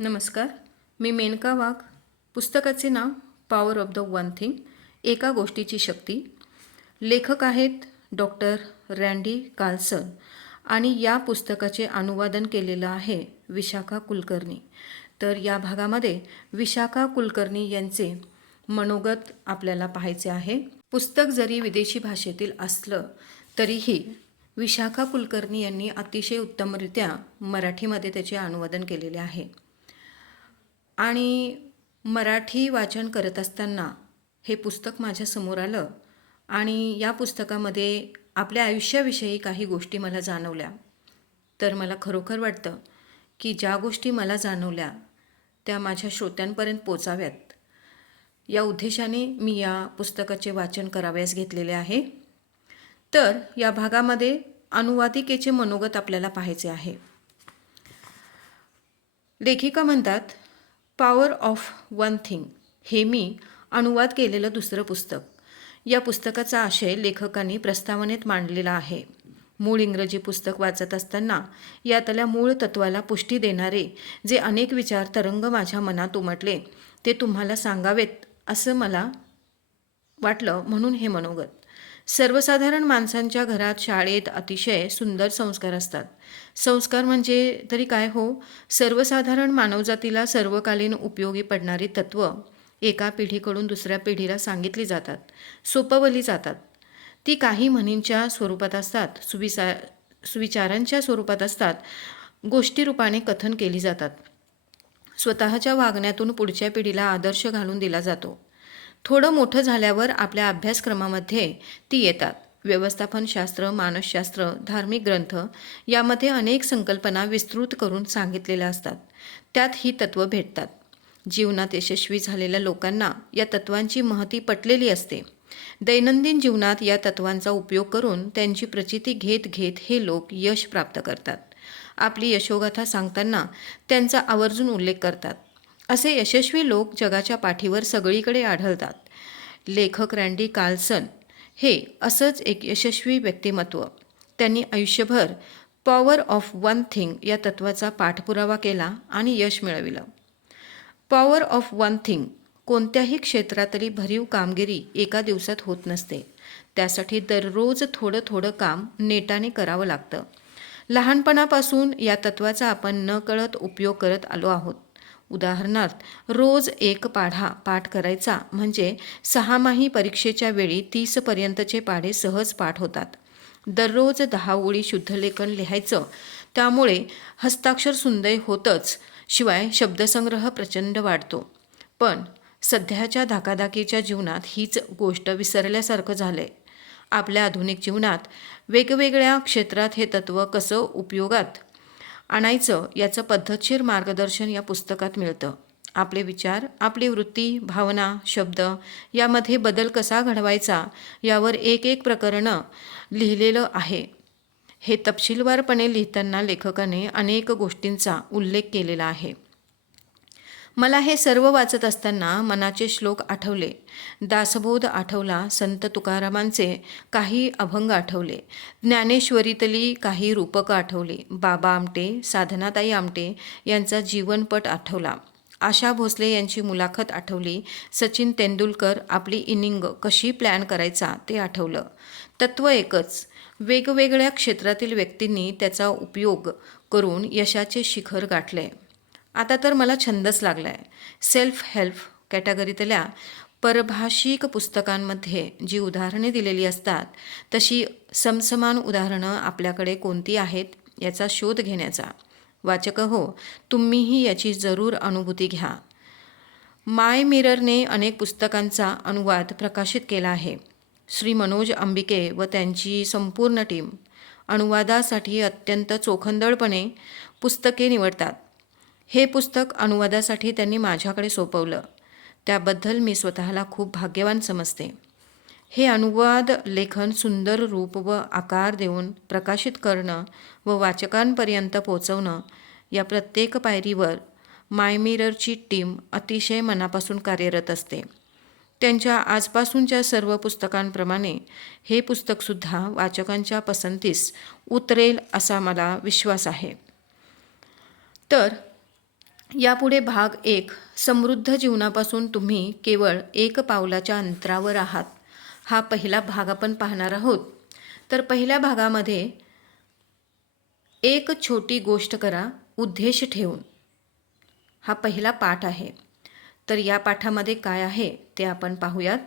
नमस्कार. मी मेनका वाघ. पुस्तकाचे नाव power of the one thing एका गोष्टीची शक्ती. लेखक आहेत डॉक्टर रँडी कार्लसन आणि या पुस्तकाचे अनुवादन केलेलं आहे विशाखा कुलकर्णी. तर या भागामध्ये विशाखा कुलकर्णी यांचे मनोगत आपल्याला पाहायचे आहे. पुस्तक जरी विदेशी भाषेतील असलं तरीही विशाखा कुलकर्णी यांनी अतिशय उत्तमरित्या मराठीमध्ये त्याचे अनुवादन केलेले आहे. आणि मराठी वाचन करत असताना हे पुस्तक माझ्यासमोर आलं आणि या पुस्तकामध्ये आपल्या आयुष्याविषयी काही गोष्टी मला जाणवल्या. तर मला खरोखर वाटतं की ज्या गोष्टी मला जाणवल्या त्या माझ्या श्रोत्यांपर्यंत पोचाव्यात. या उद्देशाने मी या पुस्तकाचे वाचन करावयास घेतलेले आहे. तर या भागामध्ये अनुवादिकेचे मनोगत आपल्याला पाहायचे आहे. लेखिका म्हणतात पॉवर ऑफ वन थिंग हे मी अनुवाद केलेलं दुसरं पुस्तक. या पुस्तकाचा आशय लेखकांनी प्रस्तावनेत मांडलेला आहे. मूळ इंग्रजी पुस्तक वाचत असताना यातल्या मूळ तत्वाला पुष्टी देणारे जे अनेक विचार तरंग माझ्या मनात उमटले ते तुम्हाला सांगावेत असं मला वाटलं म्हणून हे मनोगत. सर्वसाधारण माणसांच्या घरात शाळेत अतिशय सुंदर संस्कार असतात. संस्कार म्हणजे तरी काय हो? सर्वसाधारण मानवजातीला सर्वकालीन उपयोगी पडणारी तत्त्व एका पिढीकडून दुसऱ्या पिढीला सांगितली जातात सोपवली जातात. ती काही म्हणींच्या स्वरूपात असतात सुविचा सुविचारांच्या स्वरूपात असतात गोष्टीरूपाने कथन केली जातात. स्वतःच्या वागण्यातून पुढच्या पिढीला आदर्श घालून दिला जातो. थोडं मोठं झाल्यावर आपल्या अभ्यासक्रमामध्ये ती येतात. व्यवस्थापनशास्त्र मानसशास्त्र धार्मिक ग्रंथ यामध्ये अनेक संकल्पना विस्तृत करून सांगितलेल्या असतात. त्यात ही तत्त्व भेटतात. जीवनात यशस्वी झालेल्या लोकांना या तत्वांची महती पटलेली असते. दैनंदिन जीवनात या तत्वांचा उपयोग करून त्यांची प्रचिती घेत घेत हे लोक यश प्राप्त करतात. आपली यशोगाथा सांगताना त्यांचा आवर्जून उल्लेख करतात. असे यशस्वी लोक जगाच्या पाठीवर सगळीकडे आढळतात. लेखक रँडी कार्लसन हे असंच एक यशस्वी व्यक्तिमत्व. त्यांनी आयुष्यभर पॉवर ऑफ वन थिंग या तत्वाचा पाठपुरावा केला आणि यश मिळविलं. पॉवर ऑफ वन थिंग कोणत्याही क्षेत्रातली भरीव कामगिरी एका दिवसात होत नसते. त्यासाठी दररोज थोडं थोडं काम नेटाने करावं लागतं. लहानपणापासून या तत्वाचा आपण न कळत उपयोग करत आलो आहोत. उदाहरणार्थ रोज एक पाढा पाठ करायचा म्हणजे सहामाही परीक्षेच्या वेळी तीसपर्यंतचे पाढे सहज पाठ होतात. दररोज दहा ओळी शुद्धलेखन लिहायचं. त्यामुळे हस्ताक्षर सुंदर होतच शिवाय शब्दसंग्रह प्रचंड वाढतो. पण सध्याच्या धाकाधाकीच्या जीवनात हीच गोष्ट विसरल्यासारखं झालं आहे आपल्या आधुनिक जीवनात वेगवेगळ्या क्षेत्रात हे तत्त्व कसं उपयोगात आणायचं याचं पद्धतशीर मार्गदर्शन या पुस्तकात मिळतं. आपले विचार आपली वृत्ती भावना शब्द यामध्ये बदल कसा घडवायचा यावर एक एक प्रकरणं लिहिलेलं आहे. हे तपशीलवारपणे लिहिताना लेखकाने अनेक गोष्टींचा उल्लेख केलेला आहे. मला हे सर्व वाचत असताना मनाचे श्लोक आठवले. दासबोध आठवला संत तुकारामांचे काही अभंग आठवले. ज्ञानेश्वरीतली काही रूपकं आठवली. बाबा आमटे साधनाताई आमटे यांचा जीवनपट आठवला. आशा भोसले यांची मुलाखत आठवली. सचिन तेंडुलकर आपली इनिंग कशी प्लॅन करायचा ते आठवलं. तत्त्व एकच वेगवेगळ्या क्षेत्रातील व्यक्तींनी त्याचा उपयोग करून यशाचे शिखर गाठले. आता तर मला छंदच लागला आहे सेल्फ हेल्प कॅटेगरीतल्या परभाषिक पुस्तकांमध्ये जी उदाहरणे दिलेली असतात तशी समसमान उदाहरणं आपल्याकडे कोणती आहेत याचा शोध घेण्याचा. वाचक हो तुम्हीही याची जरूर अनुभूती घ्या. माय मिररने अनेक पुस्तकांचा अनुवाद प्रकाशित केला आहे. श्री मनोज अंबिके व त्यांची संपूर्ण टीम अनुवादासाठी अत्यंत चोखंदळपणे पुस्तके निवडतात. हे पुस्तक अनुवादासाठी त्यांनी माझ्याकडे सोपवलं. त्याबद्दल मी स्वतःला खूप भाग्यवान समजते. हे अनुवाद लेखन सुंदर रूप व आकार देऊन प्रकाशित करणं व वाचकांपर्यंत पोचवणं या प्रत्येक पायरीवर मायमिररची टीम अतिशय मनापासून कार्यरत असते. त्यांच्या आजपासूनच्या सर्व पुस्तकांप्रमाणे हे पुस्तकसुद्धा वाचकांच्या पसंतीस उतरेल असा मला विश्वास आहे. तर यापुढे भाग एक समृद्ध जीवनापासून तुम्ही केवळ एक पावलाच्या अंतरावर आहात. हा पहिला भाग आपण पाहणार आहोत. तर पहिल्या भागामध्ये एक छोटी गोष्ट करा उद्देश ठेवून. हा पहिला पाठ आहे. तर या पाठामध्ये काय आहे ते आपण पाहूयात.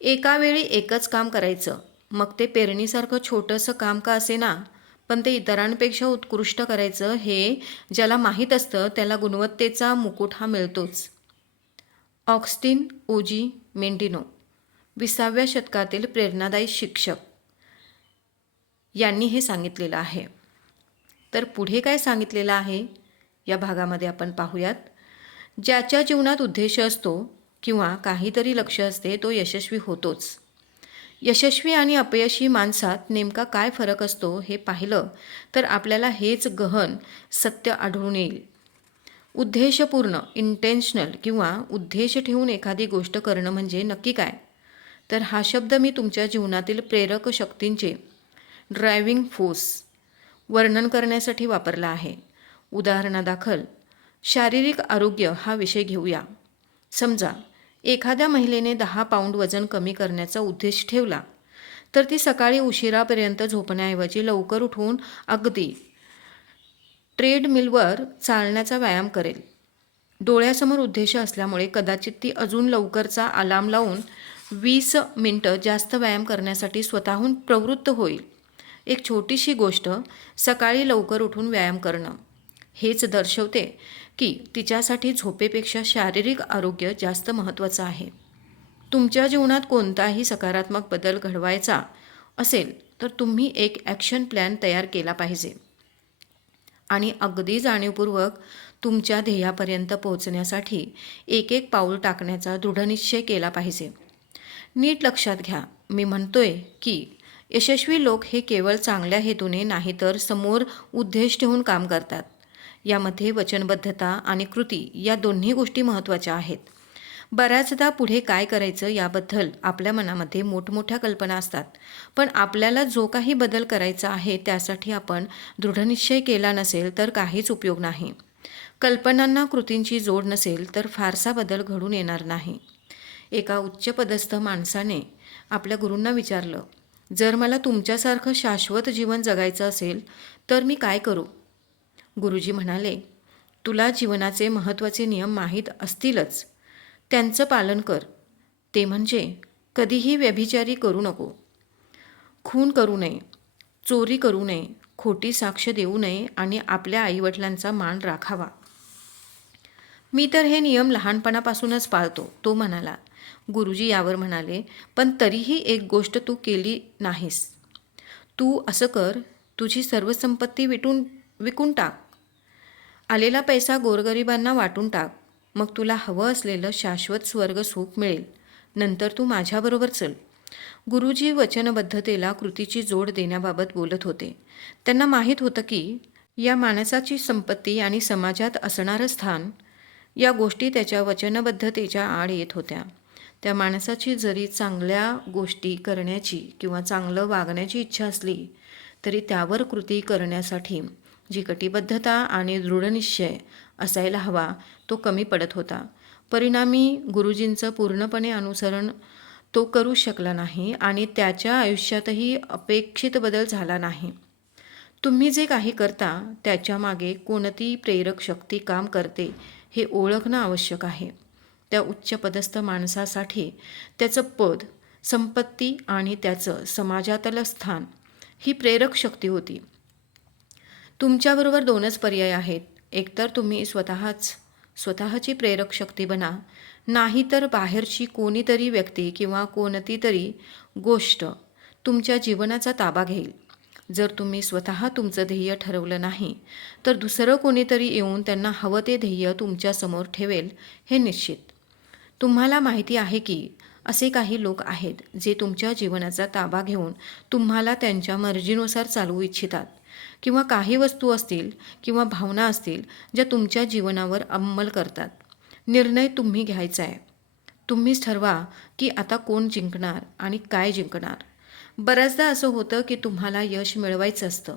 एका वेळी एकच काम करायचं मग ते पेरणीसारखं छोटंसं काम का असे ना पण ते इतरांपेक्षा उत्कृष्ट करायचं हे ज्याला माहीत असतं त्याला गुणवत्तेचा मुकुट हा मिळतोच. ऑक्स्टिन ओजी मेंडिनो विसाव्या शतकातील प्रेरणादायी शिक्षक यांनी हे सांगितलेलं आहे. तर पुढे काय सांगितलेलं आहे? या भागामध्ये आपण पाहूयात. ज्याच्या जीवनात उद्देश असतो किंवा काहीतरी लक्ष असते तो यशस्वी होतोच. यशस्वी आणि अपयशी माणसात नेमका काय फरक असतो हे पाहिलं तर आपल्याला हेच गहन सत्य आढळून येईल. उद्देशपूर्ण इंटेन्शनल किंवा उद्देश ठेवून एखादी गोष्ट करणं म्हणजे नक्की काय? तर हा शब्द मी तुमच्या जीवनातील प्रेरक शक्तींचे ड्रायव्हिंग फोर्स वर्णन करण्यासाठी वापरला आहे. उदाहरणादाखल शारीरिक आरोग्य हा विषय घेऊया. समजा एखाद्या महिलेने दहा पाऊंड वजन कमी करण्याचा उद्देश ठेवला तर ती सकाळी उशिरापर्यंत झोपण्याऐवजी लवकर उठून अगदी ट्रेडमिलवर चालण्याचा व्यायाम करेल. डोळ्यासमोर उद्देश असल्यामुळे कदाचित ती अजून लवकरचा अलाम लावून वीस मिनटं जास्त व्यायाम करण्यासाठी स्वतःहून प्रवृत्त होईल. एक छोटीशी गोष्ट सकाळी लवकर उठून व्यायाम करणं. हेच दर्शवते की तिच्यासाठी झोपेपेक्षा शारीरिक आरोग्य जास्त महत्त्वाचं आहे. तुमच्या जीवनात कोणताही सकारात्मक बदल घडवायचा असेल तर तुम्ही एक ॲक्शन प्लॅन तयार केला पाहिजे. आणि अगदी जाणीवपूर्वक तुमच्या ध्येयापर्यंत पोहोचण्यासाठी एक एक पाऊल टाकण्याचा दृढनिश्चय केला पाहिजे. नीट लक्षात घ्या. मी म्हणतोय की यशस्वी लोक हे केवळ चांगल्या हेतूने नाही तर समोर उद्देश ठेवून काम करतात. यामध्ये वचनबद्धता आणि कृती या दोन्ही गोष्टी महत्त्वाच्या आहेत. बऱ्याचदा पुढे काय करायचं याबद्दल आपल्या मनामध्ये मोठमोठ्या कल्पना असतात. पण आपल्याला जो काही बदल करायचा आहे त्यासाठी आपण दृढनिश्चय केला नसेल तर काहीच उपयोग नाही. कल्पनांना कृतींची जोड नसेल तर फारसा बदल घडून येणार नाही. एका उच्चपदस्थ माणसाने आपल्या गुरूंना विचारलं जर मला तुमच्यासारखं शाश्वत जीवन जगायचं असेल तर मी काय करू? गुरुजी म्हणाले तुला जीवनाचे महत्त्वाचे नियम माहीत असतीलच. त्यांचं पालन कर. ते म्हणजे कधीही व्यभिचारी करू नको. खून करू नये चोरी करू नये खोटी साक्ष देऊ नये आणि आपल्या आईवडिलांचा मान राखावा. मी तर हे नियम लहानपणापासूनच पाळतो तो म्हणाला. गुरुजी यावर म्हणाले पण तरीही एक गोष्ट तू केली नाहीस. तू असं कर तुझी सर्व संपत्ती विटून विकून टाक. आलेला पैसा गोरगरिबांना वाटून टाक. मग तुला हवं असलेलं शाश्वत स्वर्ग सुख मिळेल. नंतर तू माझ्याबरोबर चल. गुरुजी वचनबद्धतेला कृतीची जोड देण्याबाबत बोलत होते. त्यांना माहीत होतं की या माणसाची संपत्ती आणि समाजात असणारं स्थान या गोष्टी त्याच्या वचनबद्धतेच्या आड येत होत्या. त्या माणसाची जरी चांगल्या गोष्टी करण्याची किंवा चांगलं वागण्याची इच्छा असली तरी त्यावर कृती करण्यासाठी जी कटिबद्धता आणि दृढनिश्चय असायला हवा तो कमी पडत होता. परिणामी गुरुजींचं पूर्णपणे अनुसरण तो करू शकला नाही आणि त्याच्या आयुष्यातही अपेक्षित बदल झाला नाही. तुम्ही जे काही करता त्याच्यामागे कोणती प्रेरक शक्ती काम करते हे ओळखणं आवश्यक आहे. त्या उच्चपदस्थ माणसासाठी त्याचं पद संपत्ती आणि त्याचं समाजातलं स्थान ही प्रेरक शक्ती होती. तुमच्याबरोबर दोनच पर्याय आहेत. एकतर तुम्ही स्वतःच स्वतःची प्रेरक शक्ती बना. नाहीतर बाहेरची कोणीतरी व्यक्ती किंवा कोणती तरी गोष्ट तुमच्या जीवनाचा ताबा घेईल. जर तुम्ही स्वतः तुमचं ध्येय ठरवलं नाही तर दुसरं कोणीतरी येऊन त्यांना हवं ते ध्येय तुमच्यासमोर ठेवेल हे निश्चित. तुम्हाला माहिती आहे की असे काही लोक आहेत जे तुमच्या जीवनाचा ताबा घेऊन तुम्हाला त्यांच्या मर्जीनुसार चालवू इच्छितात. किंवा काही वस्तू असतील किंवा भावना असतील ज्या तुमच्या जीवनावर अंमल करतात. निर्णय तुम्ही घ्यायचा आहे. तुम्हीच ठरवा की आता कोण जिंकणार आणि काय जिंकणार. बऱ्याचदा असं होतं की तुम्हाला यश मिळवायचं असतं.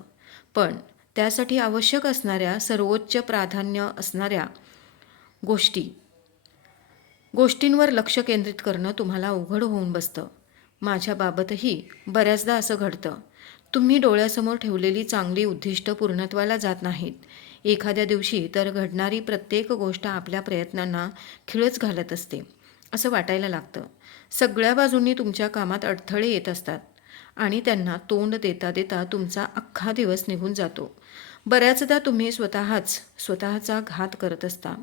पण त्यासाठी आवश्यक असणाऱ्या सर्वोच्च प्राधान्य असणाऱ्या गोष्टी गोष्टींवर लक्ष केंद्रित करणं तुम्हाला अवघड होऊन बसतं. माझ्याबाबतही बऱ्याचदा असं घडतं. तुम्ही डोळ्यासमोर ठेवलेली चांगली उद्दिष्ट पूर्णत्वाला जात नाहीत. एखाद्या दिवशी तर घडणारी प्रत्येक गोष्ट आपल्या प्रयत्नांना खिळच घालत असते असं वाटायला लागतं. सगळ्या बाजूंनी तुमच्या कामात अडथळे येत असतात आणि त्यांना तोंड देता देता तुमचा अख्खा दिवस निघून जातो. बऱ्याचदा तुम्ही स्वतःच स्वतःचा घात करत असता.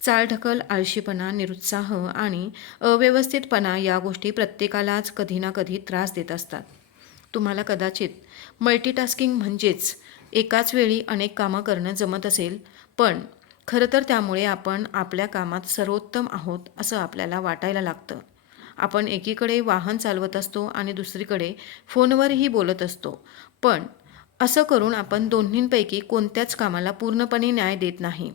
चालढकल आळशीपणा निरुत्साह आणि अव्यवस्थितपणा या गोष्टी प्रत्येकालाच कधी ना कधी त्रास देत असतात. तुम्हाला कदाचित मल्टीटास्किंग म्हणजेच एकाच वेळी अनेक कामं करणं जमत असेल पण खरं तर त्यामुळे आपण आपल्या कामात सर्वोत्तम आहोत असं आपल्याला वाटायला लागतं. आपण एकीकडे वाहन चालवत असतो आणि दुसरीकडे फोनवरही बोलत असतो. पण असं करून आपण दोन्हींपैकी कोणत्याच कामाला पूर्णपणे न्याय देत नाही.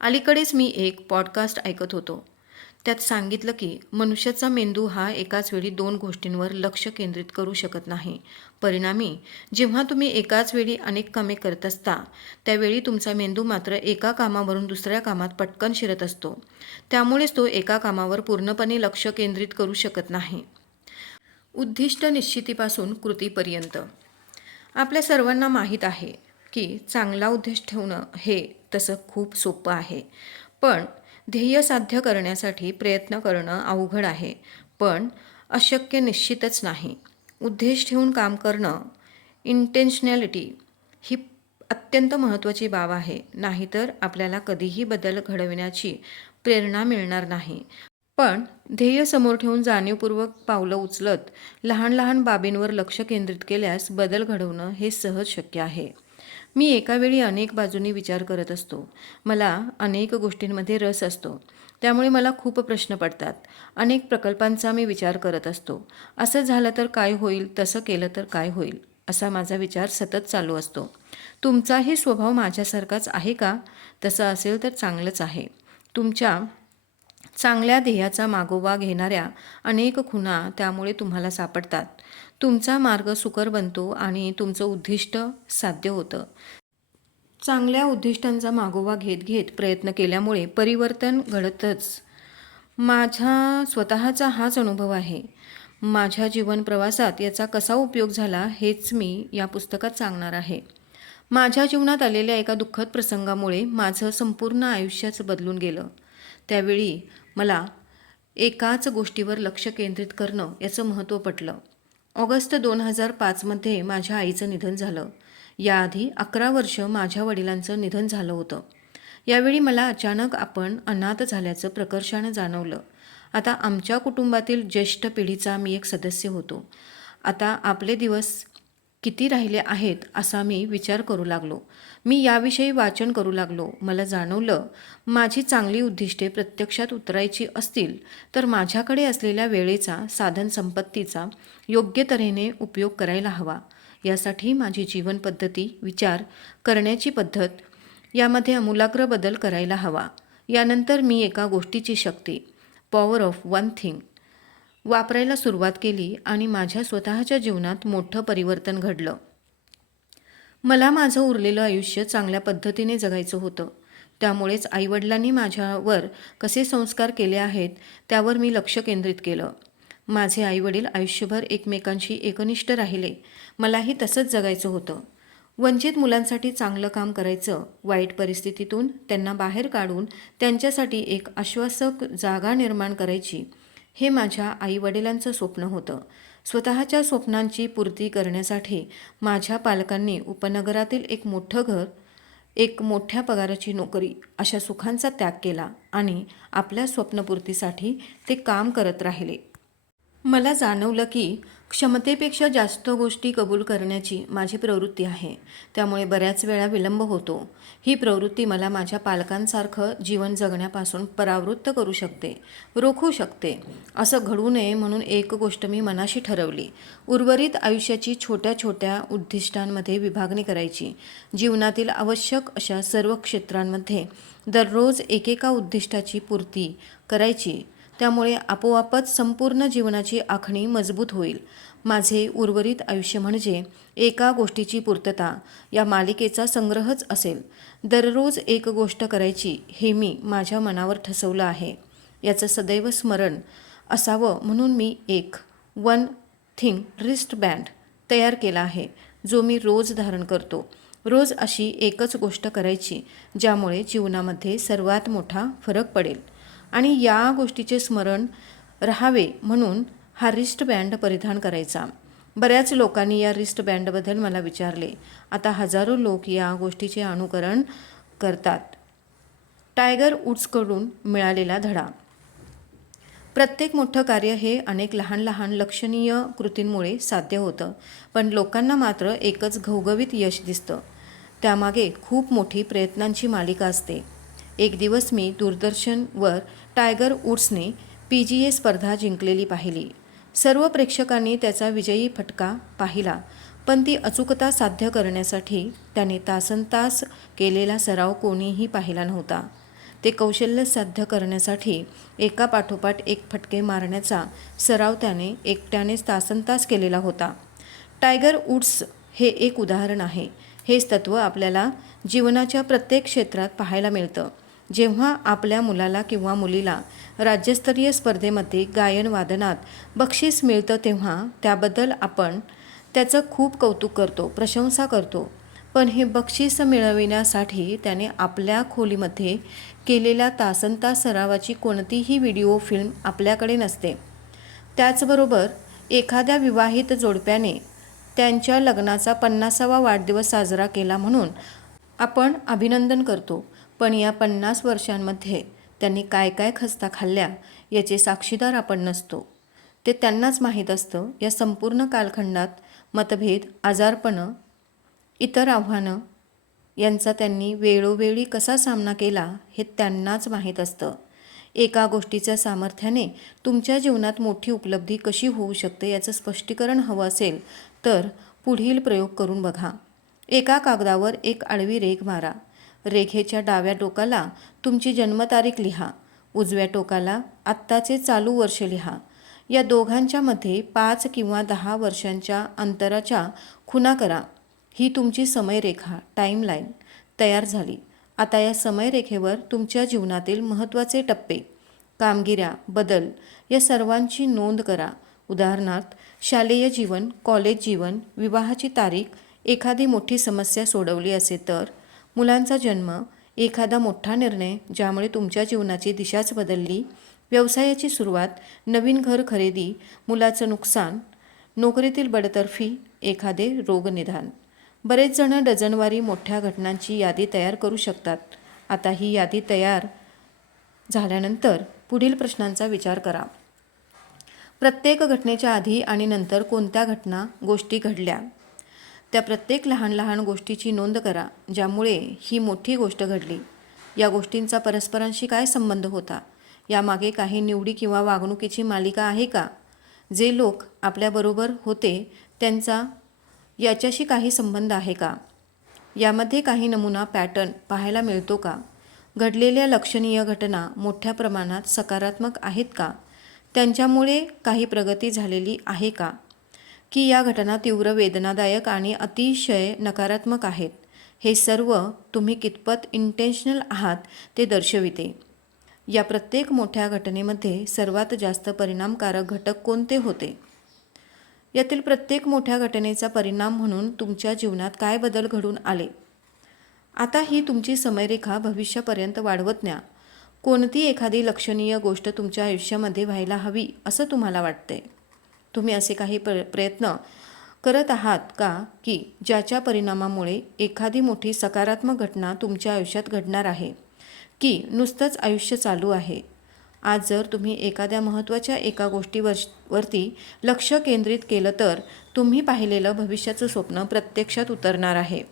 अलीकडेच मी एक पॉडकास्ट ऐकत होतो. त्यात सांगितलं की मनुष्याचा मेंदू हा एकाच वेळी दोन गोष्टींवर लक्ष केंद्रित करू शकत नाही. परिणामी जेव्हा तुम्ही एकाच वेळी अनेक कामे करत असता त्यावेळी तुमचा मेंदू मात्र एका कामावरून दुसऱ्या कामात पटकन शिरत असतो. त्यामुळेच तो एका कामावर पूर्णपणे लक्ष केंद्रित करू शकत नाही. उद्दिष्ट निश्चितीपासून कृतीपर्यंत. आपल्या सर्वांना माहीत आहे की चांगला उद्देश ठेवणं हे तसं खूप सोपं आहे. पण ध्येय साध्य करण्यासाठी प्रयत्न करणं अवघड आहे. पण अशक्य निश्चितच नाही. उद्देश ठेवून काम करणं इंटेन्शनॅलिटी ही अत्यंत महत्त्वाची बाब आहे. नाहीतर आपल्याला कधीही बदल घडविण्याची प्रेरणा मिळणार नाही. पण ध्येय समोर ठेवून जाणीवपूर्वक पावलं उचलत लहान लहान बाबींवर लक्ष केंद्रित केल्यास बदल घडवणं हे सहज शक्य आहे. मी एकावेळी अनेक बाजूंनी विचार करत असतो. मला अनेक गोष्टींमध्ये रस असतो. त्यामुळे मला खूप प्रश्न पडतात. अनेक प्रकल्पांचा मी विचार करत असतो. असं झालं तर काय होईल? तसं केलं तर काय होईल? असा माझा विचार सतत चालू असतो. तुमचाही स्वभाव माझ्यासारखाच आहे का? तसं असेल तर चांगलंच आहे. तुमच्या चांगल्या ध्येयाचा मागोवा घेणाऱ्या अनेक खुणा त्यामुळे तुम्हाला सापडतात. तुमचा मार्ग सुकर बनतो आणि तुमचं उद्दिष्ट साध्य होतं. चांगल्या उद्दिष्टांचा मागोवा घेत घेत प्रयत्न केल्यामुळे परिवर्तन घडतच. माझा स्वतःचा हाच अनुभव आहे. माझ्या जीवन प्रवासात याचा कसा उपयोग झाला हेच मी या पुस्तकात सांगणार आहे. माझ्या जीवनात आलेल्या एका दुःखद प्रसंगामुळे माझं संपूर्ण आयुष्यच बदलून गेलं. त्यावेळी मला एकाच गोष्टीवर लक्ष केंद्रित करणं याचं महत्त्व पटलं. ऑगस्ट दोन हजार पाचमध्ये माझ्या आईचं निधन झालं. याआधी अकरा वर्ष माझ्या वडिलांचं निधन झालं होतं. यावेळी मला अचानक आपण अनाथ झाल्याचं प्रकर्षानं जाणवलं. आता आमच्या कुटुंबातील ज्येष्ठ पिढीचा मी एक सदस्य होतो. आता आपले दिवस किती राहिले आहेत असा मी विचार करू लागलो. मी याविषयी वाचन करू लागलो. मला जाणवलं माझी चांगली उद्दिष्टे प्रत्यक्षात उतरायची असतील तर माझ्याकडे असलेल्या वेळेचा साधन संपत्तीचा योग्य तऱ्हेने उपयोग करायला हवा. यासाठी माझी जीवनपद्धती विचार करण्याची पद्धत यामध्ये आमूलाग्र बदल करायला हवा. यानंतर मी एका गोष्टीची शक्ती पॉवर ऑफ वन थिंग वापरायला सुरुवात केली आणि माझ्या स्वतःच्या जीवनात मोठं परिवर्तन घडलं. मला माझं उरलेलं आयुष्य चांगल्या पद्धतीने जगायचं होतं. त्यामुळेच आईवडिलांनी माझ्यावर कसे संस्कार केले आहेत त्यावर मी लक्ष केंद्रित केलं. माझे आईवडील आयुष्यभर एकमेकांशी एकनिष्ठ राहिले. मलाही तसंच जगायचं होतं. वंचित मुलांसाठी चांगलं काम करायचं वाईट परिस्थितीतून त्यांना बाहेर काढून त्यांच्यासाठी एक आश्वासक जागा निर्माण करायची हे माझ्या आईवडिलांचं स्वप्न होतं. स्वतःच्या स्वप्नांची पूर्ती करण्यासाठी माझ्या पालकांनी उपनगरातील एक मोठं घर एक मोठ्या पगाराची नोकरी अशा सुखांचा त्याग केला आणि आपल्या स्वप्नपूर्तीसाठी ते काम करत राहिले. मला जाणवलं की क्षमतेपेक्षा जास्त गोष्टी कबूल करण्याची माझी प्रवृत्ती आहे. त्यामुळे बऱ्याच वेळा विलंब होतो. ही प्रवृत्ती मला माझ्या पालकांसारखं जीवन जगण्यापासून परावृत्त करू शकते रोखू शकते असं घडू नये म्हणून एक गोष्ट मी मनाशी ठरवली. उर्वरित आयुष्याची छोट्या छोट्या उद्दिष्टांमध्ये विभागणी करायची. जीवनातील आवश्यक अशा सर्व क्षेत्रांमध्ये दररोज एकेका उद्दिष्टाची पूर्ती करायची. त्यामुळे आपोआपच संपूर्ण जीवनाची आखणी मजबूत होईल. माझे उर्वरित आयुष्य म्हणजे एका गोष्टीची पूर्तता या मालिकेचा संग्रहच असेल. दररोज एक गोष्ट करायची हे मी माझ्या मनावर ठसवलं आहे. याचं सदैव स्मरण असावं म्हणून मी एक वन थिंग रिस्ट बँड तयार केला आहे जो मी रोज धारण करतो. रोज अशी एकच गोष्ट करायची ज्यामुळे जीवनामध्ये सर्वात मोठा फरक पडेल. आणि या गोष्टीचे स्मरण राहावे म्हणून हा रिस्ट बँड परिधान करायचा. बऱ्याच लोकांनी या रिस्ट बँडबद्दल मला विचारले. आता हजारो लोक या गोष्टीचे अनुकरण करतात. टायगर वूड्सकडून मिळालेला धडा. प्रत्येक मोठं कार्य हे अनेक लहान लहान लक्षणीय कृतींमुळे साध्य होतं पण लोकांना मात्र एकच घवघवीत यश दिसतं. त्यामागे खूप मोठी प्रयत्नांची मालिका असते. एक दिवस मी दूरदर्शनवर टायगर वूड्सने पी जी ए स्पर्धा जिंकलेली पाहिली. सर्व प्रेक्षकांनी त्याचा विजयी फटका पाहिला पण ती अचूकता साध्य करण्यासाठी त्याने तासनतास केलेला सराव कोणीही पाहिला नव्हता. ते कौशल्य साध्य करण्यासाठी एका पाठोपाठ एक फटके मारण्याचा सराव त्याने एकट्यानेच तासनतास केलेला होता. टायगर वूड्स हे एक उदाहरण आहे. हेच तत्त्व आपल्याला जीवनाच्या प्रत्येक क्षेत्रात पाहायला मिळतं. जेव्हा आपल्या मुलाला किंवा मुलीला राज्यस्तरीय स्पर्धेमध्ये गायन वादनात बक्षीस मिळतं तेव्हा त्याबद्दल आपण त्याचं खूप कौतुक करतो प्रशंसा करतो. पण हे बक्षीस मिळविण्यासाठी त्याने आपल्या खोलीमध्ये केलेल्या तासनतास सरावाची कोणतीही व्हिडिओ फिल्म आपल्याकडे नसते. त्याचबरोबर एखाद्या विवाहित जोडप्याने त्यांच्या लग्नाचा पन्नासावा वाढदिवस साजरा केला म्हणून आपण अभिनंदन करतो. पण या पन्नास वर्षांमध्ये त्यांनी काय काय खस्ता खाल्ल्या याचे साक्षीदार आपण नसतो. ते त्यांनाच माहीत असतं या संपूर्ण कालखंडात मतभेद आजारपणं इतर आव्हानं यांचा त्यांनी वेळोवेळी कसा सामना केला हे त्यांनाच माहीत असतं. एका गोष्टीच्या सामर्थ्याने तुमच्या जीवनात मोठी उपलब्धी कशी होऊ शकते याचं स्पष्टीकरण हवं असेल तर पुढील प्रयोग करून बघा. एका कागदावर एक आडवी रेघ मारा. रेघेच्या डाव्या टोकाला तुमची जन्मतारीख लिहा. उजव्या टोकाला आत्ताचे चालू वर्ष लिहा. या दोघांच्या मध्ये पाच किंवा दहा वर्षांच्या अंतराच्या खुणा करा. ही तुमची समयरेखा टाईमलाईन तयार झाली. आता या समयरेखेवर तुमच्या जीवनातील महत्त्वाचे टप्पे कामगिऱ्या बदल या सर्वांची नोंद करा. उदाहरणार्थ शालेय जीवन कॉलेज जीवन विवाहाची तारीख एखादी मोठी समस्या सोडवली असेल तर मुलांचा जन्म एखादा मोठा निर्णय ज्यामुळे तुमच्या जीवनाची दिशाच बदलली व्यवसायाची सुरुवात नवीन घर खरेदी मुलाचं नुकसान नोकरीतील बडतर्फी एखादे रोगनिदान. बरेच जण डझनवारी मोठ्या घटनांची यादी तयार करू शकतात. आता ही यादी तयार झाल्यानंतर पुढील प्रश्नांचा विचार करा. प्रत्येक घटनेच्या आधी आणि नंतर कोणत्या घटना गोष्टी घडल्या? त्या प्रत्येक लहान लहान गोष्टीची नोंद करा ज्यामुळे ही मोठी गोष्ट घडली. या गोष्टींचा परस्परांशी काय संबंध होता? यामागे काही निवडी किंवा वागणुकीची मालिका आहे का? जे लोक आपल्याबरोबर होते त्यांचा याच्याशी काही संबंध आहे का? यामध्ये काही नमुना पॅटर्न पाहायला मिळतो का? घडलेल्या लक्षणीय घटना मोठ्या प्रमाणात सकारात्मक आहेत का? त्यांच्यामुळे काही प्रगती झालेली आहे का? की या घटना तीव्र वेदनादायक आणि अतिशय नकारात्मक आहेत. हे सर्व तुम्ही कितपत इंटेन्शनल आहात ते दर्शविते. या प्रत्येक मोठ्या घटनेमध्ये सर्वात जास्त परिणामकारक घटक कोणते होते? यातील प्रत्येक मोठ्या घटनेचा परिणाम म्हणून तुमच्या जीवनात काय बदल घडून आले? आता ही तुमची समयरेखा भविष्यापर्यंत वाढवत न्या. कोणती एखादी लक्षणीय गोष्ट तुमच्या आयुष्यामध्ये व्हायला हवी असं तुम्हाला वाटते तुम्ही असे काही प्र प्रयत्न करत आहात का की ज्याच्या परिणामामुळे एखादी मोठी सकारात्मक घटना तुमच्या आयुष्यात घडणार आहे? की नुसतंच आयुष्य चालू आहे? आज जर तुम्ही एखाद्या महत्त्वाच्या एका गोष्टीवर वरती लक्ष केंद्रित केलं तर तुम्ही पाहिलेलं भविष्याचं स्वप्न प्रत्यक्षात उतरणार आहे.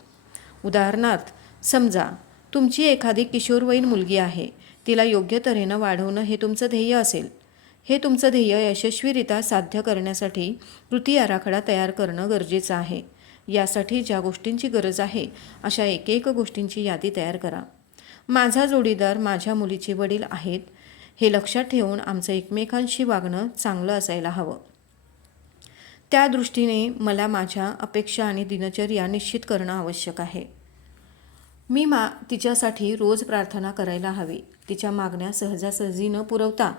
उदाहरणार्थ समजा तुमची एखादी किशोरवयीन मुलगी आहे. तिला योग्य तऱ्हेनं वाढवणं हे तुमचं ध्येय असेल. हे तुमचं ध्येय यशस्वीरित्या साध्य करण्यासाठी कृती आराखडा तयार करणं गरजेचं आहे. यासाठी ज्या गोष्टींची गरज आहे अशा एक एक गोष्टींची यादी तयार करा. माझा जोडीदार माझ्या मुलीचे वडील आहेत हे लक्षात ठेवून आमचं एकमेकांशी वागणं चांगलं असायला हवं. त्या दृष्टीने मला माझ्या अपेक्षा आणि दिनचर्या निश्चित करणं आवश्यक आहे. मी मा तिच्यासाठी रोज प्रार्थना करायला हवी. तिच्या मागण्या सहजासहजी न पुरवता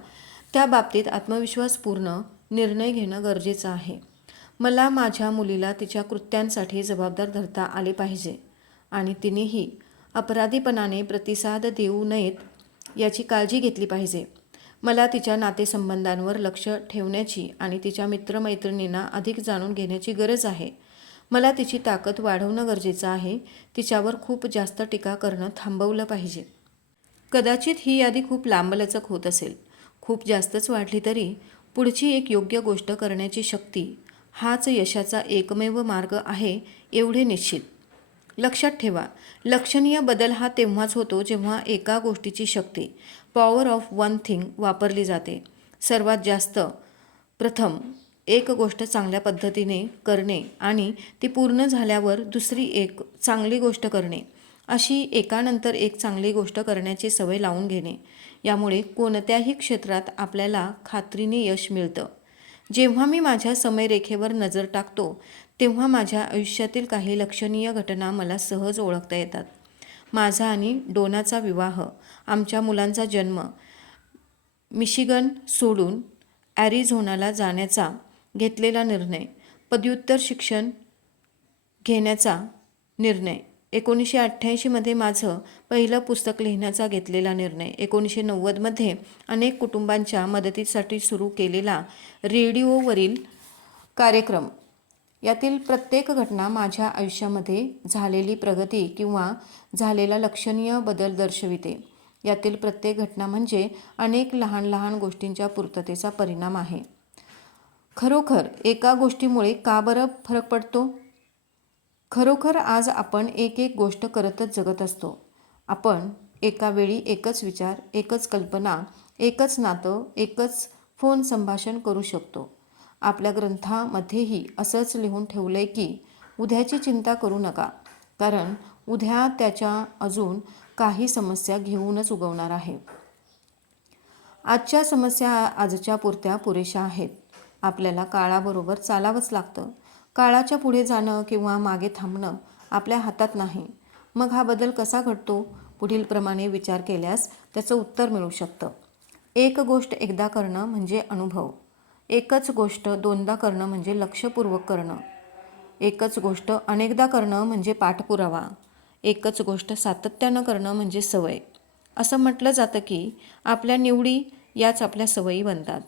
त्या बाबतीत आत्मविश्वासपूर्ण निर्णय घेणं गरजेचं आहे. मला माझ्या मुलीला तिच्या कृत्यांसाठी जबाबदार धरता आले पाहिजे आणि तिनेही अपराधीपणाने प्रतिसाद देऊ नयेत याची काळजी घेतली पाहिजे. मला तिच्या नातेसंबंधांवर लक्ष ठेवण्याची आणि तिच्या मित्रमैत्रिणींना अधिक जाणून घेण्याची गरज आहे. मला तिची ताकद वाढवणं गरजेचं आहे. तिच्यावर खूप जास्त टीका करणं थांबवलं पाहिजे. कदाचित ही यादी खूप लांबलचक होत असेल. खूप जास्तच वाढली तरी पुढची एक योग्य गोष्ट करण्याची शक्ती हाच यशाचा एकमेव मार्ग आहे एवढे निश्चित. लक्षात ठेवा लक्षणीय बदल हा तेव्हाच होतो जेव्हा एका गोष्टीची शक्ती पॉवर ऑफ वन थिंग वापरली जाते. सर्वात जास्त प्रथम एक गोष्ट चांगल्या पद्धतीने करणे आणि ती पूर्ण झाल्यावर दुसरी एक चांगली गोष्ट करणे अशी एकानंतर एक चांगली गोष्ट करण्याची सवय लावून घेणे. यामुळे कोणत्याही क्षेत्रात आपल्याला खात्रीने यश मिळतं. जेव्हा मी माझ्या समयरेखेवर नजर टाकतो तेव्हा माझ्या आयुष्यातील काही लक्षणीय घटना मला सहज ओळखता येतात. माझा आणि डोनाचा विवाह आमच्या मुलांचा जन्म मिशिगन सोडून ॲरिझोनाला जाण्याचा घेतलेला निर्णय पदव्युत्तर शिक्षण घेण्याचा निर्णय एकोणीसशे अठ्ठ्याऐंशीमध्ये माझं पहिलं पुस्तक लिहिण्याचा घेतलेला निर्णय. एकोणीसशे नव्वदमध्ये अनेक कुटुंबांच्या मदतीसाठी सुरू केलेला रेडिओवरील कार्यक्रम. यातील प्रत्येक घटना माझ्या आयुष्यामध्ये झालेली प्रगती किंवा झालेला लक्षणीय बदल दर्शविते. यातील प्रत्येक घटना म्हणजे अनेक लहान लहान गोष्टींच्या पूर्ततेचा परिणाम आहे. खरोखर एका गोष्टीमुळे का बरं फरक पडतो? खरोखर आज आपण एक एक गोष्ट करतच जगत असतो. आपण एका वेळी एकच विचार एकच कल्पना एकच नातं एकच फोन संभाषण करू शकतो. आपल्या ग्रंथामध्येही असंच लिहून ठेवलं आहे की उद्याची चिंता करू नका. कारण उद्या त्याच्या अजून काही समस्या घेऊनच उगवणार आहे. आजच्या समस्या आजच्या पुरत्या पुरेशा आहेत. आपल्याला काळाबरोबर चालावंच लागतं. काळाच्या पुढे जाणं किंवा मागे थांबणं आपल्या हातात नाही. मग हा बदल कसा घडतो? पुढीलप्रमाणे विचार केल्यास त्याचं उत्तर मिळू शकतं. एक गोष्ट एकदा करणं म्हणजे अनुभव. एकच गोष्ट दोनदा करणं म्हणजे लक्षपूर्वक करणं. एकच गोष्ट अनेकदा करणं म्हणजे पाठपुरावा. एकच गोष्ट सातत्यानं करणं म्हणजे सवय. असं म्हटलं जातं की आपल्या निवडी याच आपल्या सवयी बनतात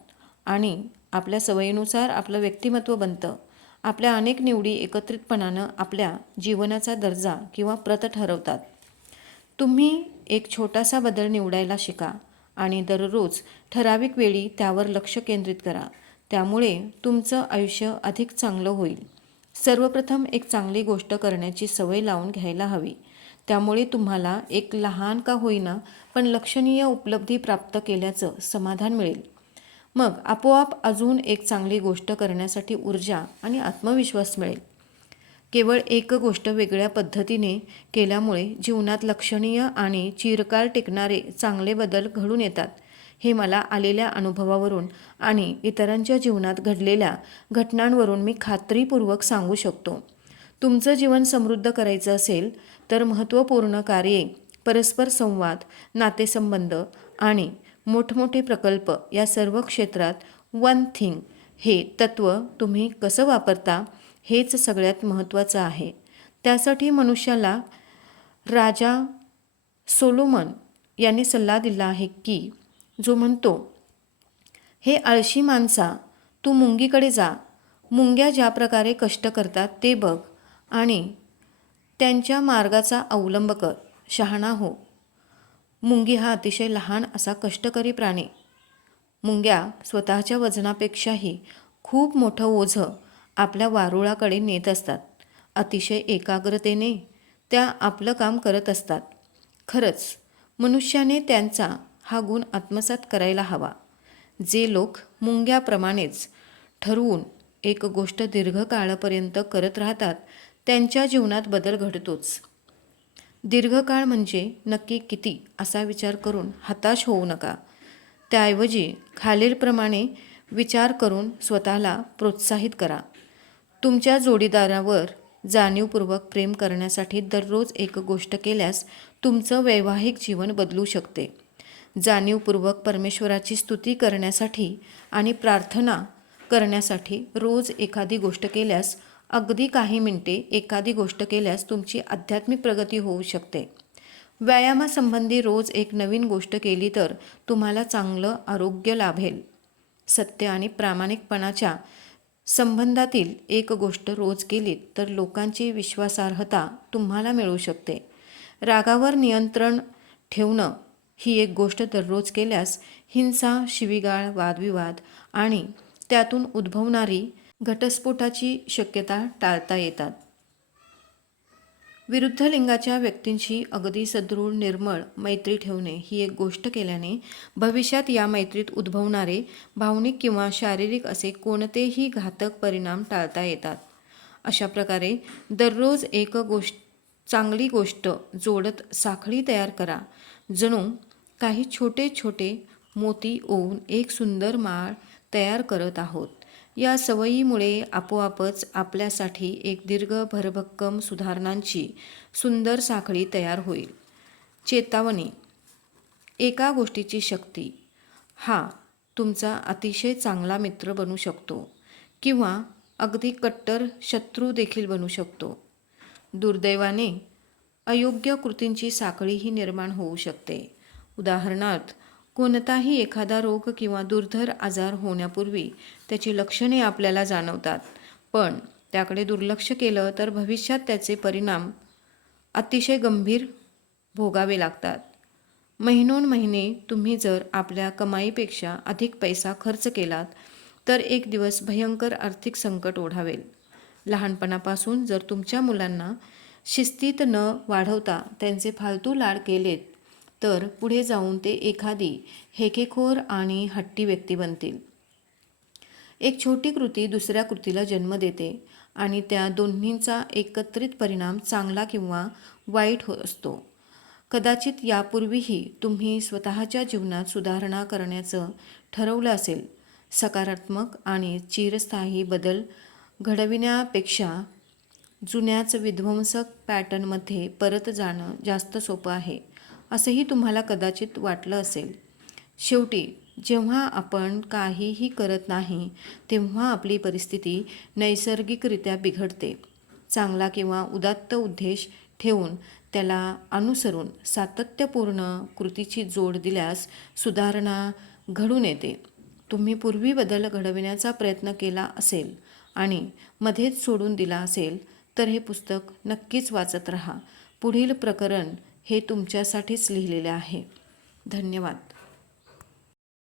आणि आपल्या सवयीनुसार आपलं व्यक्तिमत्व बनतं. आपल्या अनेक निवडी एकत्रितपणानं आपल्या जीवनाचा दर्जा किंवा प्रत ठरवतात. तुम्ही एक छोटासा बदल निवडायला शिका आणि दररोज ठराविक वेळी त्यावर लक्ष केंद्रित करा. त्यामुळे तुमचं आयुष्य अधिक चांगलं होईल. सर्वप्रथम एक चांगली गोष्ट करण्याची सवय लावून घ्यायला हवी. त्यामुळे तुम्हाला एक लहान का होईना पण लक्षणीय उपलब्धी प्राप्त केल्याचं समाधान मिळेल. मग आपोआप अजून एक चांगली गोष्ट करण्यासाठी ऊर्जा आणि आत्मविश्वास मिळेल. केवळ एक गोष्ट वेगळ्या पद्धतीने केल्यामुळे जीवनात लक्षणीय आणि चिरकाल टिकणारे चांगले बदल घडून येतात हे मला आलेल्या अनुभवावरून आणि इतरांच्या जीवनात घडलेल्या घटनांवरून मी खात्रीपूर्वक सांगू शकतो. तुमचं जीवन समृद्ध करायचं असेल तर महत्त्वपूर्ण कार्ये परस्पर संवाद नातेसंबंध आणि मोठमोठे प्रकल्प या सर्व क्षेत्रात वन थिंग हे तत्त्व तुम्ही कसं वापरता हेच सगळ्यात महत्त्वाचं आहे. त्यासाठी मनुष्याला राजा सोलोमन यांनी सल्ला दिला आहे की जो म्हणतो हे आळशी माणसा तू मुंगीकडे जा. मुंग्या ज्या प्रकारे कष्ट करतात ते बघ आणि त्यांच्या मार्गाचा अवलंब कर. शहाणा हो. मुंगी हा अतिशय लहान असा कष्टकरी प्राणी. मुंग्या स्वतःच्या वजनापेक्षाही खूप मोठं ओझं आपल्या वारुळाकडे नेत असतात. अतिशय एकाग्रतेने त्या आपलं काम करत असतात. खरंच मनुष्याने त्यांचा हा गुण आत्मसात करायला हवा. जे लोक मुंग्याप्रमाणेच ठरवून एक गोष्ट दीर्घकाळापर्यंत करत राहतात त्यांच्या जीवनात बदल घडतोच. दीर्घकाळ म्हणजे नक्की किती असा विचार करून हताश होऊ नका. त्याऐवजी खालीलप्रमाणे विचार करून स्वतःला प्रोत्साहित करा. तुमच्या जोडीदारावर जाणीवपूर्वक प्रेम करण्यासाठी दररोज एक गोष्ट केल्यास तुमचं वैवाहिक जीवन बदलू शकते. जाणीवपूर्वक परमेश्वराची स्तुती करण्यासाठी आणि प्रार्थना करण्यासाठी रोज एखादी गोष्ट केल्यास अगदी काही मिनिटे एखादी गोष्ट केल्यास तुमची आध्यात्मिक प्रगती होऊ शकते. व्यायामासंबंधी रोज एक नवीन गोष्ट केली तर तुम्हाला चांगलं आरोग्य लाभेल. सत्य आणि प्रामाणिकपणाच्या संबंधातील एक गोष्ट रोज केलीत तर लोकांची विश्वासार्हता तुम्हाला मिळू शकते. रागावर नियंत्रण ठेवणं ही एक गोष्ट दररोज केल्यास हिंसा शिवीगाळ वादविवाद आणि त्यातून उद्भवणारी घटस्फोटाची शक्यता टाळता येतात. विरुद्ध लिंगाच्या व्यक्तींशी अगदी सदृढ निर्मळ मैत्री ठेवणे ही एक गोष्ट केल्याने भविष्यात या मैत्रीत उद्भवणारे भावनिक किंवा शारीरिक असे कोणतेही घातक परिणाम टाळता येतात. अशा प्रकारे दररोज एक गोष्ट चांगली गोष्ट जोडत साखळी तयार करा जणू काही छोटे छोटे मोती ओवून एक सुंदर माळ तयार करत आहोत. या सवयीमुळे आपोआपच आपल्यासाठी एक दीर्घ भरभक्कम सुधारणांची सुंदर साखळी तयार होईल. चेतावणी. एका गोष्टीची शक्ती. हा तुमचा अतिशय चांगला मित्र बनू शकतो किंवा अगदी कट्टर शत्रू देखील बनू शकतो. दुर्दैवाने अयोग्य कृतींची साखळीही निर्माण होऊ शकते. उदाहरणार्थ कोणताही एखादा रोग किंवा दुर्धर आजार होण्यापूर्वी त्याची लक्षणे आपल्याला जाणवतात. पण त्याकडे दुर्लक्ष केलं तर भविष्यात त्याचे परिणाम अतिशय गंभीर भोगावे लागतात. महिनोन महिने तुम्ही जर आपल्या कमाईपेक्षा अधिक पैसा खर्च केलात तर एक दिवस भयंकर आर्थिक संकट ओढावेल. लहानपणापासून जर तुमच्या मुलांना शिस्तीत न वाढवता त्यांचे फालतू लाड केलेत तर पुढे जाऊन ते एखादी हेकेखोर आणि हट्टी व्यक्ती बनतील. एक छोटी कृती दुसऱ्या कृतीला जन्म देते आणि त्या दोन्हींचा एकत्रित परिणाम चांगला किंवा वाईट हो असतो. कदाचित यापूर्वीही तुम्ही स्वतःच्या जीवनात सुधारणा करण्याचं ठरवलं असेल. सकारात्मक आणि चिरस्थायी बदल घडविण्यापेक्षा जुन्याच विध्वंसक पॅटर्नमध्ये परत जाणं जास्त सोपं आहे. असंही तुम्हाला कदाचित वाटलं असेल. शेवटी जेव्हा आपण काहीही करत नाही तेव्हा आपली परिस्थिती नैसर्गिकरित्या बिघडते. चांगला किंवा उदात्त उद्देश ठेवून त्याला अनुसरून सातत्यपूर्ण कृतीची जोड दिल्यास सुधारणा घडून येते. तुम्ही पूर्वी बदल घडविण्याचा प्रयत्न केला असेल आणि मध्येच सोडून दिला असेल तर हे पुस्तक नक्कीच वाचत राहा. पुढील प्रकरण हे तुमच्यासाठीच लिहिलेले आहे. धन्यवाद.